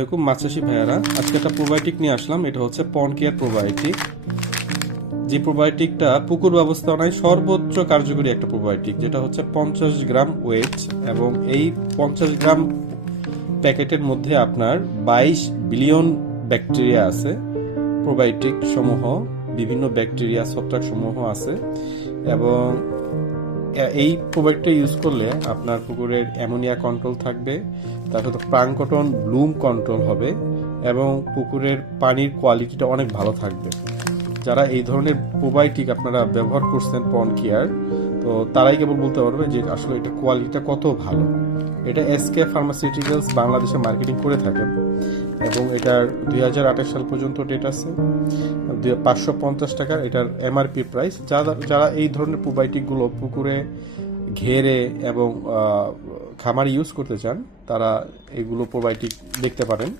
দেখুন মাছ চাষি ভাইয়ারা, আজকে একটা প্রোবায়োটিক নিয়ে আসলাম। এটা হচ্ছে পন্ড কেয়ার প্রোবায়োটিক। যে প্রোবায়োটিকটা পুকুর ব্যবস্থাপনায় সর্বোচ্চ কার্যকরী একটা প্রোবায়োটিক, যেটা হচ্ছে 50 গ্রাম ওয়েট, এবং এই 50 গ্রাম প্যাকেটের মধ্যে আপনার 22 বিলিয়ন ব্যাকটেরিয়া আছে। প্রোবায়োটিক সমূহ, বিভিন্ন ব্যাকটেরিয়া ছত্রাক সমূহ আছে, এবং এই প্রোবায়োটিকটা ইউজ করলে আপনার পুকুরের অ্যামোনিয়া কন্ট্রোল থাকবে, তারপরে প্লাঙ্কটন ব্লুম কন্ট্রোল হবে, এবং পুকুরের পানির কোয়ালিটিটা অনেক ভালো থাকবে। যারা এই ধরনের প্রোবায়োটিক আপনারা ব্যবহার করছেন পন্ড কেয়ার, তো তারাই কেবল বলতে পারবে যে আসলে এটা কোয়ালিটিটা কত ভালো। এটা এসকে ফার্মাসিউটিক্যালস বাংলাদেশে মার্কেটিং করে থাকেন, এবং এটার 2028 সাল পর্যন্ত ডেট আছে। 550 টাকার এটার এমআরপি প্রাইস। যারা এই ধরনের প্রোবায়োটিকগুলো পুকুরে, ঘেরে এবং খামারে ইউজ করতে চান, তারা এগুলো প্রোবায়োটিক দেখতে পারেন।